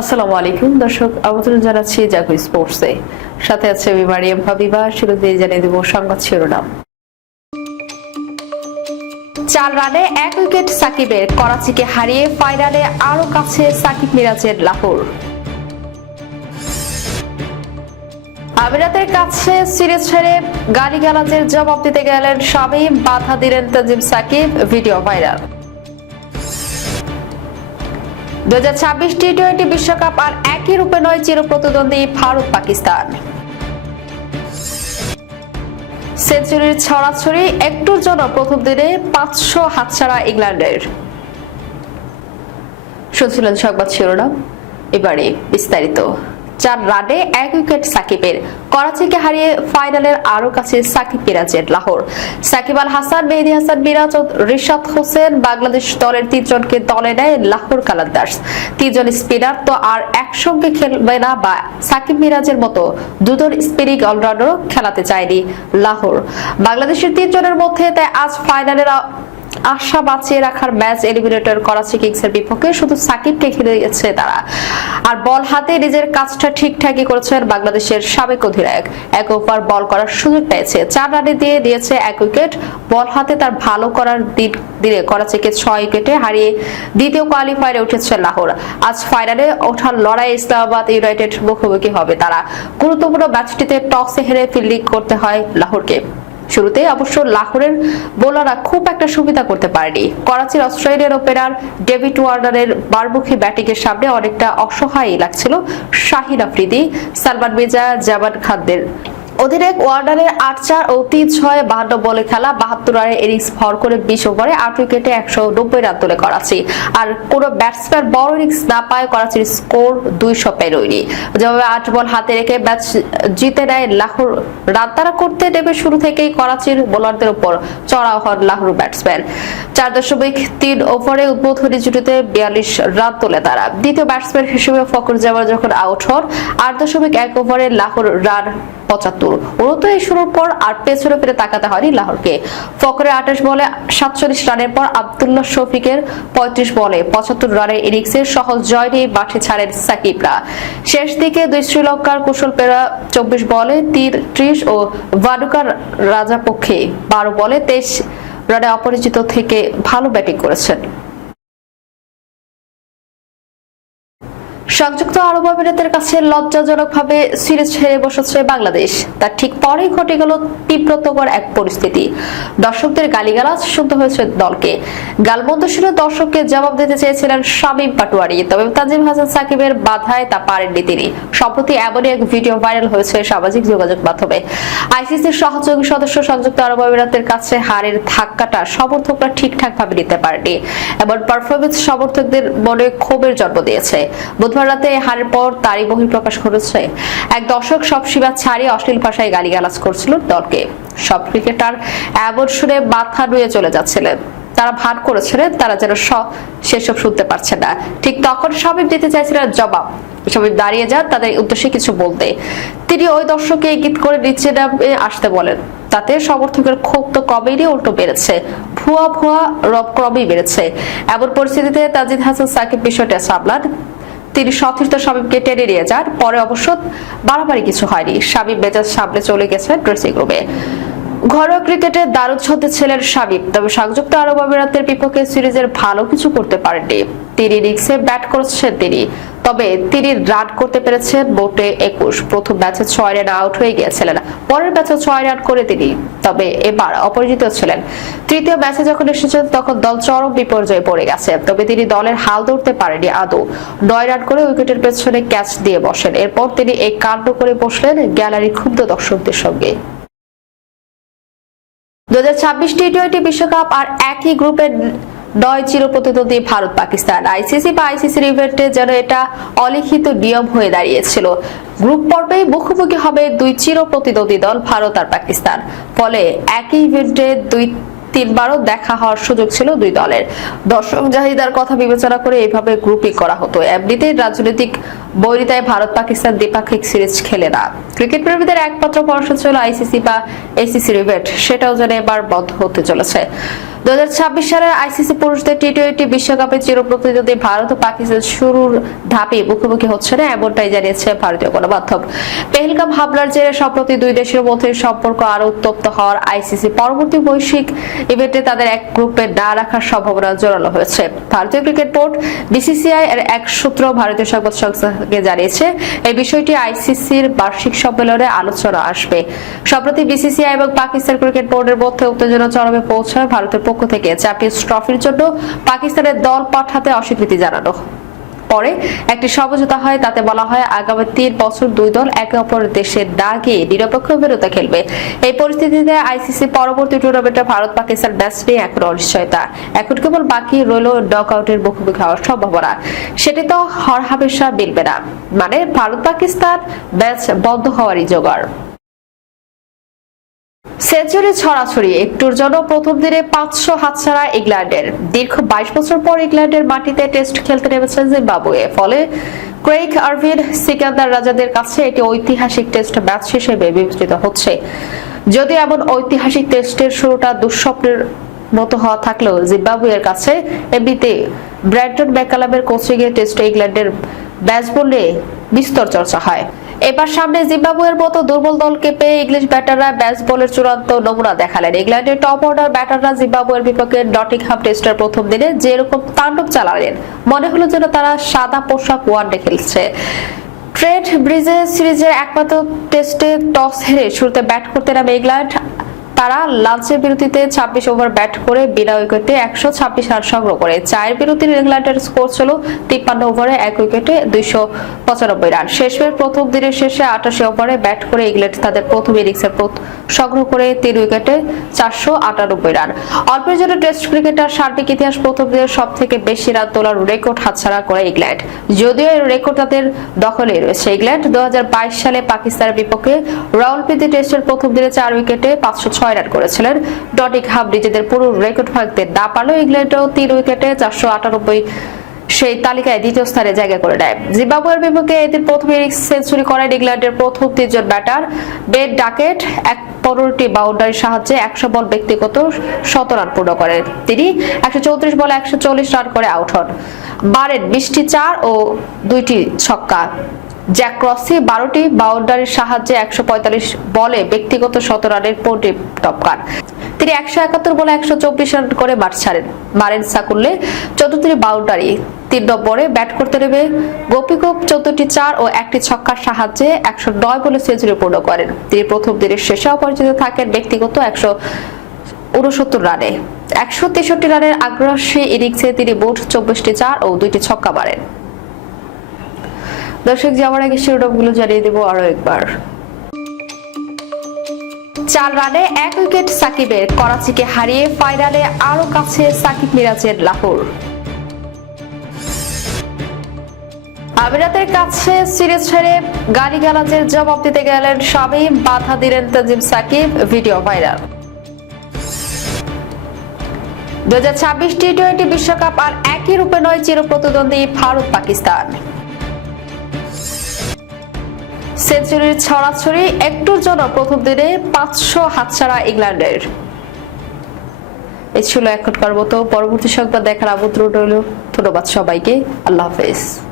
আসসালামু আলাইকুম। দর্শক, আমন্ত্রণ জানাচ্ছি জাগো স্পোর্টসে। সাথে আছে আমি মারিয়াম হাবিবা জানিয়ে দেব সংবাদ শিরোনাম। চার রানে এক উইকেট সাকিবের, করাচিকে হারিয়ে ফাইনালে আরও কাছে সাকিব মিরাজের লাহোর। আমিরাতের কাছে সিরিজ ছেড়ে গালিগালাজের জবাব দিতে গেলেন শামীম বাধা দিলেন তাজিম সাকিব, ভিডিও ভাইরাল। দু হাজার ছাব্বিশ টি টোয়েন্টি বিশ্বকাপ আর একই রূপে নয় চির প্রতিদ্বন্দ্বী ভারত পাকিস্তান। সেঞ্চুরির ছড়াছড়ি একটুর জন্য প্রথম দিনে পাঁচশো হাতছাড়া ইংল্যান্ডের। শুনছিলেন সংবাদ শিরোনাম, এবারে বিস্তারিত। চার রানে এক উইকেট সাকিবের। করাচিকে হারিয়ে ফাইনালের আরও কাছে সাকিব মিরাজের লাহোর। সাকিব আল হাসান, মেহেদি হাসান, মিরাজ ও রিশাদ হোসেন বাংলাদেশ দলের তিনজনকে দলে নেয় লাহোর কালান্দার্স। তিনজন স্পিনার তো আর একসঙ্গে খেলবে না বা সাকিব মিরাজের মতো দুজন স্পিনিং অলরাউন্ডারও খেলাতে চায়নি লাহোর। বাংলাদেশের তিনজনের মধ্যে তাই আজ ফাইনালের আশা বাঁচিয়ে রাখার ম্যাচ এলিমিনেটর করাচি কিংসের বিপক্ষে শুধু সাকিবকে খেলেছে তারা। আর বল হাতে নিজের কাজটা ঠিকঠাকই করেছেন বাংলাদেশের সাবেক অধিনায়ক। এক ওভার বল করার সুযোগ পেয়েছে। চার রানে দিয়ে দিয়েছে এক উইকেট। বল হাতে তার ভালো করার দিন দিনে করাচিকে ছয় উইকেটে হারিয়ে দ্বিতীয় কোয়ালিফায়ারে উঠেছে লাহোর। আজ ফাইনালে ওঠার লড়াই ইসলামাবাদ ইউনাইটেড মুখোমুখি হবে তারা। গুরুত্বপূর্ণ ম্যাচটিতে টসে হেরে ফিল্ডিং করতে হয় লাহোরকে। শুরুতে অবশ্য লাহোরের বোলাররা খুব একটা সুবিধা করতে পারেনি। করাচির অস্ট্রেলিয়ার ওপেনার ডেভিড ওয়ার্নারের বারমুখী ব্যাটিংয়ের সামনে অনেকটা অসহায় লাগছিল শাহিন আফ্রিদি, সালমান মির্জা, জামান খানদের। অধিনায়ক ওয়ার্নারের আট চার ও তিন ছয় বাহান্ন বলে খেলা বাহাত্তর রানের ইনিংস ভর করে বিশ ওভারে আট উইকেটে একশো নব্বই রান তুলে করাচি আর কোন ব্যাটসম্যান বড় ইনিংস না পায় করাচির স্কোর দুইশো পেরোয়নি যেভাবে আট বল হাতে রেখে ম্যাচ জিতে নেয় লাহোর, রান তারা করতে নেমে শুরু থেকেই করাচির বোলারদের উপর চড়াও হন লাহোর ব্যাটসম্যান চার দশমিক তিন ওভারে উদ্বোধনী জুটিতে বিয়াল্লিশ রান তোলে তারা। দ্বিতীয় ব্যাটসম্যান হিসেবে ফকর জামান যখন আউট হন, আট দশমিক এক ওভারে লাহোর রান পঁচাত্তর। এই শুরুর পর আর পেছনে ফিরে তাকাতে হয়নি লাহোরকে। ফকরের আঠাশ বলে সাতচল্লিশ রানের পর আবদুল্লাহ শফিকের পঁয়ত্রিশ বলে পঁচাত্তর রানের ইনিংসে সহজ জয় নিয়ে মাঠে ছাড়েন সাকিবরা। শেষ দিকে দুই শ্রীলঙ্কার কুশল পেরা চব্বিশ বলে তীর ত্রিশ ও ভাডুকার রাজা পক্ষে বারো বলে তেইশ রানে অপরিচিত থেকে ভালো ব্যাটিং করেছেন। সংযুক্ত আরব আমিরাতের কাছে লজ্জাজনকভাবে সিরিজ হেরে বসেছে বাংলাদেশ। তার ঠিক পরেই ঘটে গেল তীব্রতর এক পরিস্থিতি। দর্শকদের গালিগালাজ শুনতে হয়েছে দলকে। গালমন্দ শুনে দর্শককে জবাব দিতে চেয়েছিলেন শামীম পাটোয়ারি, তবে তাজিম হাসান সাকিবের বাধায় তা পারেননি তিনি। সম্প্রতি এমনই এক ভিডিও ভাইরাল হয়েছে সামাজিক যোগাযোগ মাধ্যমে। আইসিসির সহযোগী সদস্য সংযুক্ত আরব আমিরাতের কাছে হারের ধাক্কাটা সমর্থকরা ঠিকঠাক ভাবে নিতে পারেনি। এমন পারফরমেন্স সমর্থকদের মনে ক্ষোভের জন্ম দিয়েছে। বুধবার রাতে হারের পর তারই বহিঃপ্রকাশ ঘটেছে। এক দর্শক সব সীমা ছাড়িয়ে অশ্লীল ভাষায় গালিগালাজ করছিল দলকে। সব ক্রিকেটার এমন শুনে মাথা নুয়ে চলে যাচ্ছিলেন। তারা ভান করেছিলেন, তারা যেন সেসব শুনতে পারছে না। ঠিক তখন শামীম দিতে চাইছিলেন জবাব। শামীম দাঁড়িয়ে যান, তাদের উদ্দেশ্যে কিছু বলতে। তিনি ওই দর্শককে ইঙ্গিত করে নিচে নামে আসতে বলেন। তাতে সমর্থকের ক্ষোভ তো নিয়ে উল্টো বেড়েছে। ভুয়া ভুয়া রব ক্রমেই বেড়েছে। এমন পরিস্থিতিতে তাজিদ হাসান, সাকিব বিষয়টা সামলান। তিনি সতীর্থ শামীমকে টেনে নিয়ে যান। পরে অবশ্য বাড়াবাড়ি কিছু হয়নি। শামীম মেজাজ সামনে চলে গেছেন ড্রেসিং রুমে। ঘরোয়া ক্রিকেটে দারুদ ছন্দে ছিলেন শামীম তবে সংযুক্ত আরব আমিরাতের বিপক্ষে সিরিজের ভালো কিছু করতে পারেননি। তিনি ইনিংসে ব্যাট করছেন তিনি। তবে তিনি রান করতে পেরেছেন মোটে একুশ। প্রথম ম্যাচে ছয় রান আউট হয়ে গিয়েছিলেন। পরের ম্যাচে ছয় রান করে তিনি, তবে এবার অপরাজিত ছিলেন। তৃতীয় ম্যাচে যখন এসেছেন, তখন দল চরম বিপর্যয়ে পড়ে গেছে। তবে তিনি দলের হাল ধরতে পারেনি আদৌ। নয় রান করে উইকেটের পেছনে ক্যাচ দিয়ে বসেন। এরপর তিনি এই কাণ্ড করে বসলেন গ্যালারি ক্ষুব্ধ দর্শকদের সঙ্গে। দু হাজার ছাব্বিশ টি টোয়েন্টি বিশ্বকাপ আর একই গ্রুপের নয় চির প্রতিদ্বন্দ্বী ভারত পাকিস্তান। আইসিসি বা আইসিসির ইভেন্টে যেন এটা অলিখিত নিয়ম হয়ে দাঁড়িয়েছিল। গ্রুপ পর্বে মুখোমুখি হবে দুই চির প্রতিদ্বন্দ্বী দল ভারত আর পাকিস্তান। ফলে একই ইভেন্টে দুই, তিনবারও দেখা হওয়ার সুযোগ ছিল দুই দলের। দর্শক চাহিদার কথা বিবেচনা করে এইভাবে গ্রুপিং করা হতো। এমনিতেই রাজনৈতিক বৈরিতায় ভারত পাকিস্তান দ্বিপাক্ষিক সিরিজ খেলে না। ক্রিকেট প্রেমীদের একমাত্র ভরসা ছিল আইসিসি বা এসিসি রিবেট সেটাও যেন এবার বন্ধ হতে চলেছে। দু সালের আইসিসি পুরুষদের টি টোয়েন্টি বিশ্বকাপে চিরপ্রতিদ্বন্দ্বী ভারত ও পাকিস্তান শুরুর ধাপে মুখোমুখি হচ্ছে না, এমনটাই জানিয়েছে ভারতীয় গণমাধ্যম। পেহেলগাম হামলার জেরে সম্প্রতি দুই দেশের মধ্যে সম্পর্ক আরও উত্তপ্ত হওয়ার আইসিসি পরবর্তী বৈশ্বিক ইভেন্টে তাদের এক গ্রুপে না রাখার সম্ভাবনা জোরালো হয়েছে। ভারতীয় ক্রিকেট বোর্ড বিসিসিআই এর এক সূত্র ভারতীয় সংবাদ সংস্থাকে জানিয়েছে, এই বিষয়টি আইসিসির বার্ষিক সম্মেলনে আলোচনা আসবে। সম্প্রতি বিসিসিআই এবং পাকিস্তান ক্রিকেট বোর্ডের মধ্যে উত্তেজনা চরমে পৌঁছায় ভারতের পক্ষ থেকে চ্যাম্পিয়ন্স ট্রফির জন্য পাকিস্তানের দল পাঠাতে অস্বীকৃতি জানানো। পরে একটি সমঝোতা হয়, তাতে বলা হয় আগামী তিন বছর দুই দল একে অপরের দেশে গিয়ে নিরপেক্ষ বিরোধে খেলবে। এই পরিস্থিতিতে আইসিসি পরবর্তী টুর্নামেন্টে ভারত পাকিস্তান ম্যাচ নিয়ে এখন অনিশ্চয়তা। এখন কেবল বাকি রইল নক আউটের মুখোমুখি হওয়ার সম্ভাবনা। সেটি তো হর হামেশা মিলবে না। মানে ভারত পাকিস্তান ম্যাচ বন্ধ হওয়ারই জোগাড়। সেঞ্চুরি ছড়াছড়ি, একটুর জন্য প্রথম দিনে পাঁচশো হাতছাড়া ইংল্যান্ডের। দীর্ঘ বাইশ বছর পর ইংল্যান্ডের মাটিতে টেস্ট খেলতে নেমেছেন জিম্বাবুয়ে। ফলে ক্রেইক আরভিন সিকান্দার রাজাদের কাছে এটি ঐতিহাসিক টেস্ট ম্যাচ হিসেবে বিবেচিত হচ্ছে। যদি এমন ঐতিহাসিক টেস্টের শুরুটা দুঃস্বপ্নের মতো হওয়া থাকলেও জিম্বাবুয়ের কাছে এমনিতে ব্র্যান্টন ম্যাকালামের কোচিং এ টেস্ট ইংল্যান্ডের ব্যাচ বললে বিস্তর চর্চা হয়। এবার সামনে জিম্বাবুয়ের মতো দুর্বল দলকে পেয়ে ইংলিশ ব্যাটাররা ব্যাস বলের চূড়ান্ত নমুনা দেখালেন। ইংল্যান্ডের টপ অর্ডার ব্যাটাররা জিম্বাবুয়ের বিপক্ষে নটিংহাম টেস্টের প্রথম দিনে যেরকম তাণ্ডব চালালেন, মনে হলো যেন তারা সাদা পোশাক ওয়ানডে খেলছে। ট্রেড ব্রিজে সিরিজের একমাত্র টেস্টে টস হেরে শুরুতে ব্যাট করতে নামে ইংল্যান্ড। তারা লাঞ্চের বিরতিতে ছাব্বিশ ওভার ব্যাট করে বিনা উইকেটে একশো ছাব্বিশ রান সংগ্রহ করে। চায়ের বিরতির ইংল্যান্ডের স্কোর ছিল তিপ্পান্ন ওভারে এক উইকেটে দুইশো পঁচানব্বই রান। শেষমের প্রথম দিনের শেষে আটাশি ওভারে ব্যাট করে ইংল্যান্ড তাদের প্রথম ইনিংসের সংগ্রহ করে তিন উইকেটে চারশো আটানব্বই রান। অল্পের জন্য টেস্ট ক্রিকেটার সার্বিক ইতিহাস প্রথম দিনের সব থেকে বেশি রান তোলার রেকর্ড হাতছাড়া করে ইংল্যান্ড। যদিও এই রেকর্ড তাদের দখলে রয়েছে। ইংল্যান্ড দু হাজার বাইশ সালে পাকিস্তানের বিপক্ষে রাউলপিন্দি টেস্টের প্রথম দিনে চার উইকেটে পাঁচশো ছয় রান করেছিলেন। ডটিক হাব নিজেদের পুরো রেকর্ড ভাঙতে না পারলেও ইংল্যান্ডও তিন উইকেটে চারশো আটানব্বই সেই তালিকায় দ্বিতীয় স্থানে জায়গা করে নেয়। জিম্বাবুয়ের বিপক্ষে এদিন প্রথম ইনিংস সেঞ্চুরি করেন ইংল্যান্ডের প্রথম তিনজন ব্যাটার। বেড ডাকেট এক পনেরোটি বাউন্ডারির সাহায্যে একশো বল ব্যক্তিগত শত রান পূর্ণ করেন। তিনি একশো চৌত্রিশ বলে একশো চল্লিশ রান করে আউট হন। বারেন বিশটি চার ও দুইটি ছক্কা। জ্যাক ক্রসি বারোটি বাউন্ডারির সাহায্যে একশো পঁয়তাল্লিশ বলে ব্যক্তিগত শত রানের পন্টি টপকান তিনি একশো একাত্তর বলে একশো চব্বিশ রান করে মাঠ ছাড়েন। মারেন সাকুল্লে চতুর্থটি বাউন্ডারি। তিন নম্বরে ব্যাট করতে নেমে গোপীগোপ চোদ্দটি চার ও একটি ছক্কার সাহায্যে একশো নয় বলে সেঞ্চুরি পূর্ণ করেন। তিনি প্রথম দিনের শেষে অপরিচিত থাকেন ব্যক্তিগত একশো উনসত্তর রানে। একশো তেষট্টি রানের আগ্রাসী ইনিংসে তিনি মোট চব্বিশটি চার ও দুইটি ছক্কা মারেন। দর্শক, যাওয়ার আগে শিরোনামগুলো জানিয়ে দেবো আরও একবার। চার রানে এক উইকেট সাকিবের, করাচিকে হারিয়ে ফাইনালে আরও কাছে সাকিব মিরাজের লাহোর। আমিরাতের কাছে সিরিজ ছেড়ে গাড়ি গালাজের জবাব দিতে গেলেন স্বামী, বাধা দিলেন তাজিম সাকিব, ভিডিও ভাইরাল। দু হাজার ছাব্বিশ টি টোয়েন্টি বিশ্বকাপ আর একই রূপে নয় চিরপ্রতিদ্বন্দ্বী ভারত পাকিস্তান সেঞ্চুরির ছড়াছড়ি একটুর জন্য প্রথম দিনে পাঁচশো হাতছাড়া ইংল্যান্ডের। এ ছিল এখনকার মতো। পরবর্তী সংবাদ দেখার আমন্ত্রণ রইল। ধন্যবাদ সবাইকে। আল্লাহ হাফেজ।